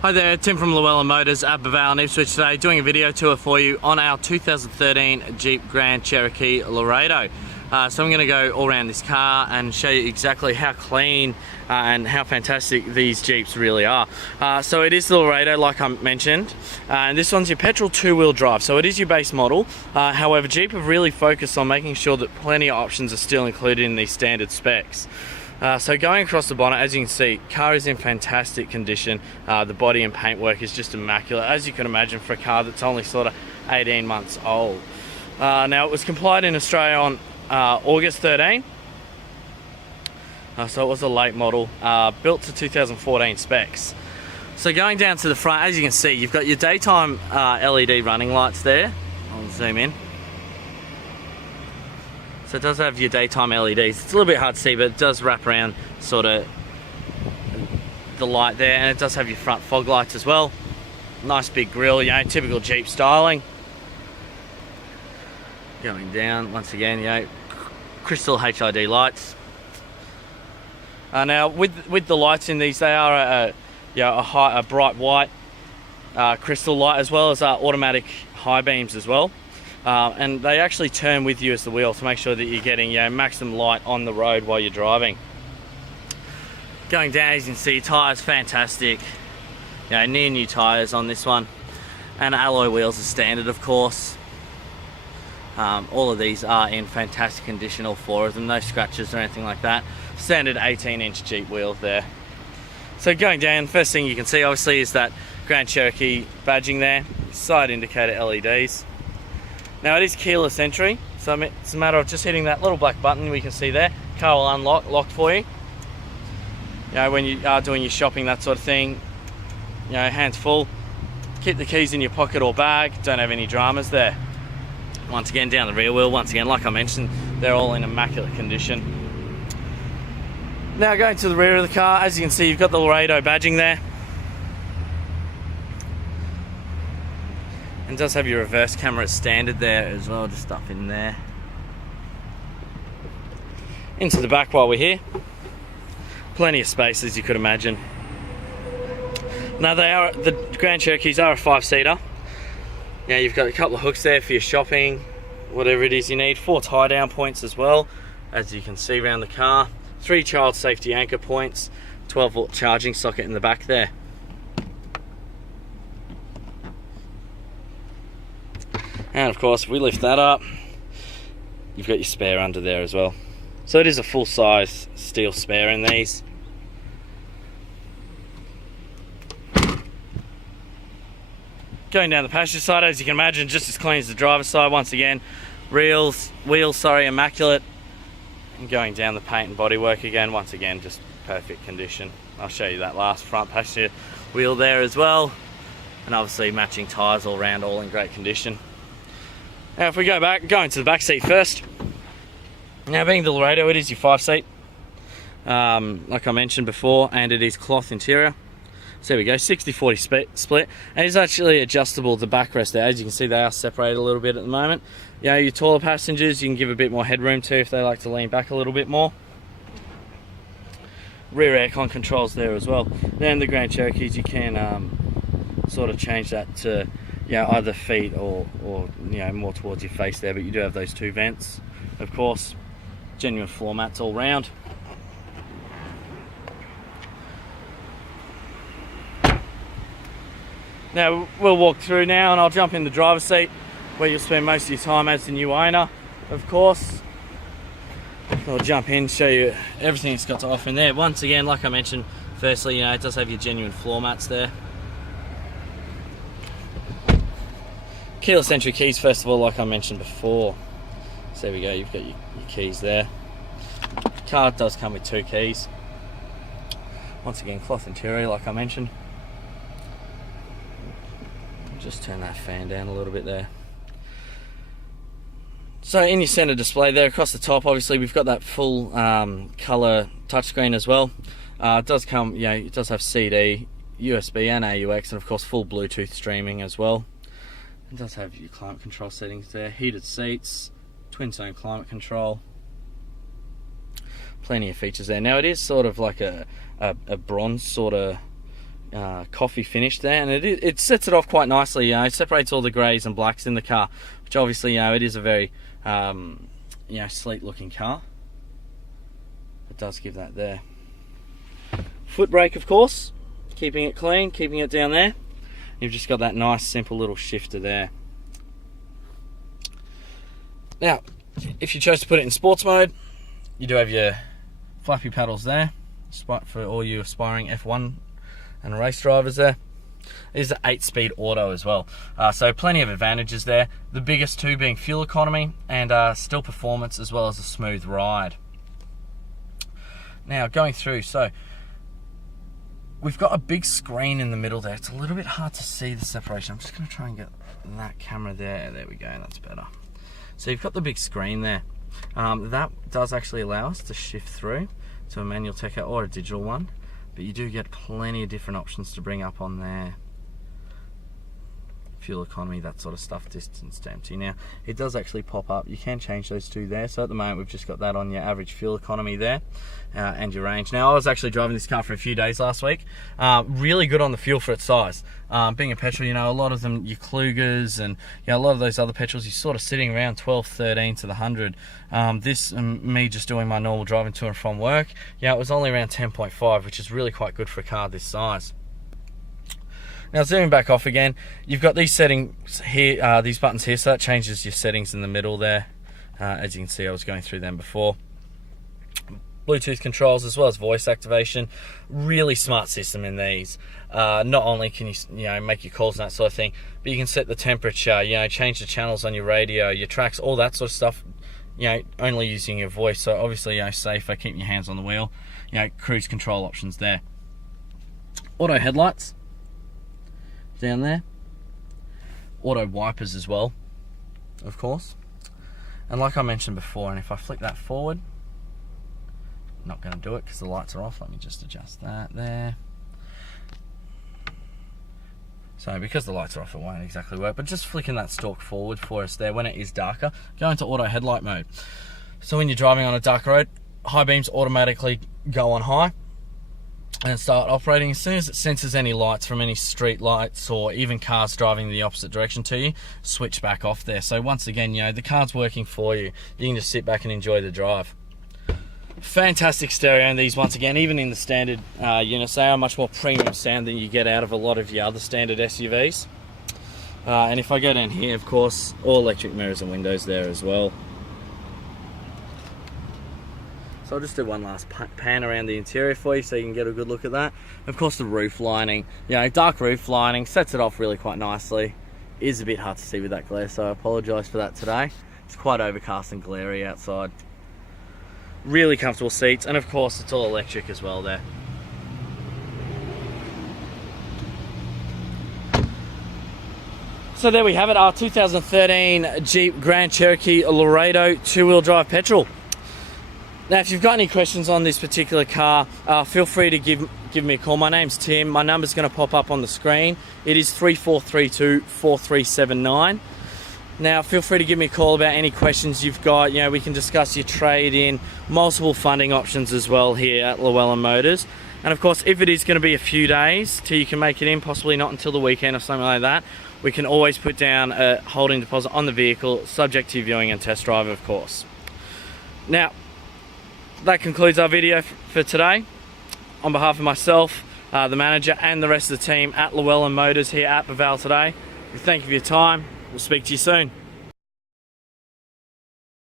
Hi there, Tim from LLewellyn Motors at Bavale in Ipswich today, doing a video tour for you on our 2013 Jeep Grand Cherokee Laredo. So I'm going to go all around this car and show you exactly how clean and how fantastic these Jeeps really are. So it is the Laredo, like I mentioned, and this one's your petrol two-wheel drive, so it is your base model. However, Jeep have really focused on making sure that plenty of options are still included in these standard specs. So going across the bonnet, as you can see, car is in fantastic condition. The body and paintwork is just immaculate, as you can imagine, for a car that's only sort of 18 months old. Now, it was complied in Australia on August 13. So it was a late model, built to 2014 specs. So going down to the front, as you can see, you've got your daytime LED running lights there. I'll zoom in. So it does have your daytime LEDs. It's a little bit hard to see, but it does wrap around sort of the light there, and it does have your front fog lights as well. Nice big grille, you know, typical Jeep styling. Going down, once again, you know, crystal HID lights. Now with the lights in these, they are a bright white crystal light, as well as automatic high beams as well. And they actually turn with you as the wheel to make sure that you're getting, you know, maximum light on the road while you're driving. Going down, as you can see, tyres fantastic. You know, near new tyres on this one, and alloy wheels are standard, of course. All of these are in fantastic condition, all four of them, no scratches or anything like that. Standard 18-inch Jeep wheels there. So going down, first thing you can see obviously is that Grand Cherokee badging there, side indicator LEDs. Now it is keyless entry, so it's a matter of just hitting that little black button we can see there. Car will unlock, locked for you. You know, when you are doing your shopping, that sort of thing, you know, hands full. Keep the keys in your pocket or bag, don't have any dramas there. Once again, down the rear wheel, once again, like I mentioned, they're all in immaculate condition. Now going to the rear of the car, as you can see, you've got the Laredo badging there. And does have your reverse camera as standard there as well, just up in there. Into the back while we're here. Plenty of space, as you could imagine. Now the Grand Cherokees are a 5-seater. Now you've got a couple of hooks there for your shopping, whatever it is you need. 4 tie down points as well, as you can see around the car. 3 child safety anchor points, 12-volt charging socket in the back there. And of course, if we lift that up, you've got your spare under there as well. So it is a full-size steel spare in these. Going down the passenger side, as you can imagine, just as clean as the driver's side. Once again, wheels, immaculate. And going down the paint and bodywork again, once again, just perfect condition. I'll show you that last front passenger wheel there as well. And obviously matching tyres all around, all in great condition. Now if we go into the back seat first. Now being the Laredo, it is your 5-seat, like I mentioned before, and it is cloth interior. So there we go, 60-40 split, and it's actually adjustable, the backrest there. As you can see, they are separated a little bit at the moment. You know, your taller passengers, you can give a bit more headroom to if they like to lean back a little bit more. Rear aircon controls there as well. Then the Grand Cherokees, you can sort of change that to, you know, either feet or you know, more towards your face there, but you do have those 2 vents, of course. Genuine floor mats all round. Now we'll walk through now, and I'll jump in the driver's seat, where you'll spend most of your time as the new owner, of course. I'll jump in, show you everything it's got to offer in there. Once again, like I mentioned, firstly, you know, it does have your genuine floor mats there. Keyless entry keys, first of all, like I mentioned before. So there we go, you've got your keys there. The car does come with 2 keys. Once again, cloth interior, like I mentioned. Just turn that fan down a little bit there. So in your center display there, across the top, obviously we've got that full color touchscreen as well. It does come, you know, it does have CD, USB and AUX, and of course full Bluetooth streaming as well. It does have your climate control settings there, heated seats, twin zone climate control. Plenty of features there. Now it is sort of like a bronze sort of coffee finish there, and it sets it off quite nicely. You know, it separates all the greys and blacks in the car, which obviously, you know, it is a very you know, sleek looking car. It does give that there. Foot brake, of course, keeping it clean, keeping it down there. You've just got that nice simple little shifter there. Now, if you chose to put it in sports mode, you do have your flappy paddles there for all you aspiring F1 and race drivers there. It is an 8-speed auto as well, so plenty of advantages there. The biggest two being fuel economy and still performance, as well as a smooth ride. Now going through, so we've got a big screen in the middle there. It's a little bit hard to see the separation. I'm just going to try and get that camera there. There we go, that's better. So you've got the big screen there. That does actually allow us to shift through to a manual takeout or a digital one, but you do get plenty of different options to bring up on there. Fuel economy, that sort of stuff, distance to empty. Now, it does actually pop up. You can change those two there. So at the moment, we've just got that on your average fuel economy there and your range. Now, I was actually driving this car for a few days last week. Really good on the fuel for its size. Being a petrol, you know, a lot of them, your Klugers and, you know, a lot of those other petrols, you're sort of sitting around 12, 13 to the 100. This, me just doing my normal driving to and from work, yeah, it was only around 10.5, which is really quite good for a car this size. Now zooming back off again, you've got these settings here, these buttons here, so that changes your settings in the middle there. As you can see, I was going through them before. Bluetooth controls as well as voice activation. Really smart system in these. Not only can you know, make your calls and that sort of thing, but you can set the temperature, you know, change the channels on your radio, your tracks, all that sort of stuff, you know, only using your voice. So obviously, you know, safer, keeping your hands on the wheel. You know, cruise control options there. Auto headlights down there, auto wipers as well, of course, and like I mentioned before, and if I flick that forward, not going to do it because the lights are off. Let me just adjust that there. So because the lights are off, it won't exactly work, but just flicking that stalk forward for us there when it is darker, go into auto headlight mode. So when you're driving on a dark road, high beams automatically go on high and start operating. As soon as it senses any lights from any street lights or even cars driving the opposite direction to you, switch back off there. So once again, you know, the car's working for you. You can just sit back and enjoy the drive. Fantastic stereo in these once again, even in the standard units. They are much more premium sound than you get out of a lot of your other standard SUVs. And if I go down here, of course, all electric mirrors and windows there as well. So I'll just do one last pan around the interior for you so you can get a good look at that. Of course, the roof lining, you know, dark roof lining, sets it off really quite nicely. It is a bit hard to see with that glare, so I apologise for that today. It's quite overcast and glary outside. Really comfortable seats, and of course, it's all electric as well there. So there we have it, our 2013 Jeep Grand Cherokee Laredo 2-wheel drive petrol. Now, if you've got any questions on this particular car, feel free to give me a call. My name's Tim. My number's going to pop up on the screen. It is 3432-4379. Now, feel free to give me a call about any questions you've got. You know, we can discuss your trade-in, multiple funding options as well here at LLewellyn Motors. And of course, if it is going to be a few days till you can make it in, possibly not until the weekend or something like that, we can always put down a holding deposit on the vehicle, subject to viewing and test drive, of course. Now, that concludes our video for today. On behalf of myself, the manager, and the rest of the team at LLewellyn Motors here at Baval today, we thank you for your time. We'll speak to you soon.